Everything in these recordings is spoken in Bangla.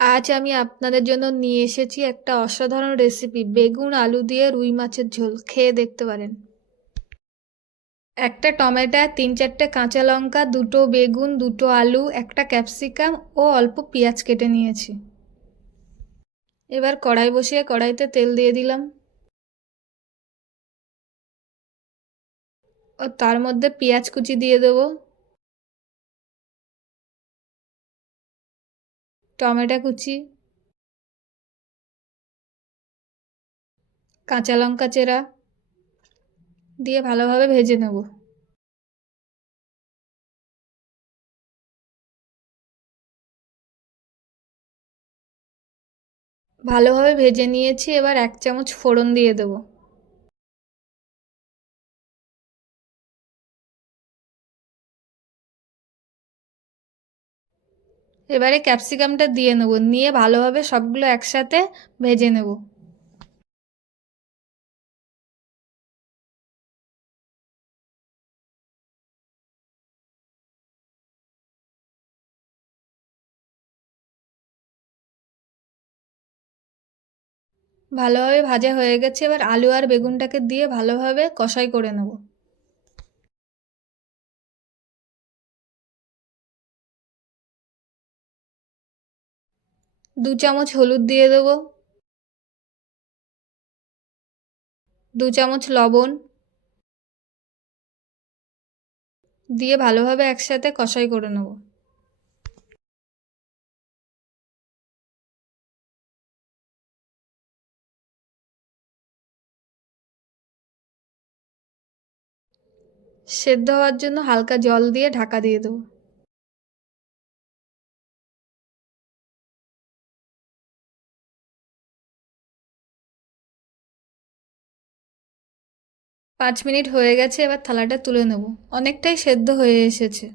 আজ আমি আপনাদের জন্য নিয়ে এসেছি একটা অসাধারণ রেসিপি, বেগুন আলু দিয়ে রুই মাছের ঝোল। খেয়ে দেখতে পারেন। একটা টমেটো, 3-4টে কাঁচা লঙ্কা, দুটো বেগুন, দুটো আলু, একটা ক্যাপসিকাম ও অল্প পেঁয়াজ কেটে নিয়েছি। এবার কড়াই বসিয়ে কড়াইতে তেল দিয়ে দিলাম ও তার মধ্যে পেঁয়াজ কুচি দিয়ে দেবো, টমেটো কুচি, কাঁচা লঙ্কা চেরা দিয়ে ভালোভাবে ভেজে নেব। ভালোভাবে ভেজে নিয়েছি, এবার 1 চামচ ফোড়ন দিয়ে দেবো। এবারে ক্যাপসিকামটা দিয়ে নেব, নিয়ে ভালোভাবে সবগুলো একসাথে ভেজে নেব। ভালোভাবে ভাজা হয়ে গেছে, এবার আলু আর বেগুনটাকে দিয়ে ভালোভাবে কষাই করে নেব। দু চামচ হলুদ দিয়ে দেব, 2 চামচ লবণ দিয়ে ভালোভাবে একসাথে কষাই করে নেব। সেদ্ধ হওয়ার জন্য হালকা জল দিয়ে ঢাকা দিয়ে দেবো। 5 মিনিট হয়ে গেছে, এবার থালাটা তুলে নেব। অনেকটাই সেদ্ধ হয়ে এসেছে।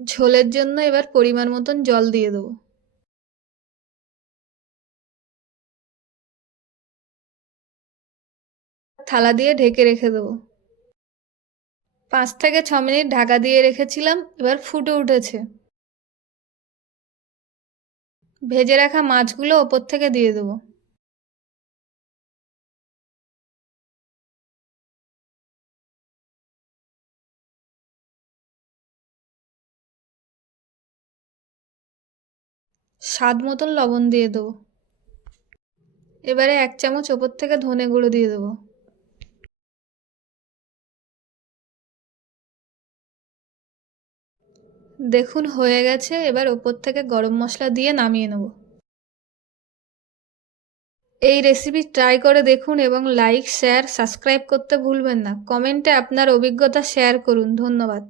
ঝোলের জন্য এবার পরিমাণ মতন জল দিয়ে দেবো। থালা দিয়ে ঢেকে রেখে দেবো। 5 থেকে 6 মিনিট ঢাকা দিয়ে রেখেছিলাম, এবার ফুটে উঠেছে। ভেজে রাখা মাছগুলো ওপর থেকে দিয়ে দেবো। স্বাদ মতন লবণ দিয়ে দেবো। এবারে 1 চামচ ওপর থেকে ধনে গুঁড়ো দিয়ে দেবো। দেখুন হয়ে গেছে, এবার ওপর থেকে গরম মশলা দিয়ে নামিয়ে নেব। এই রেসিপি ট্রাই করে দেখুন এবং লাইক, শেয়ার, সাবস্ক্রাইব করতে ভুলবেন না। কমেন্টে আপনার অভিজ্ঞতা শেয়ার করুন। ধন্যবাদ।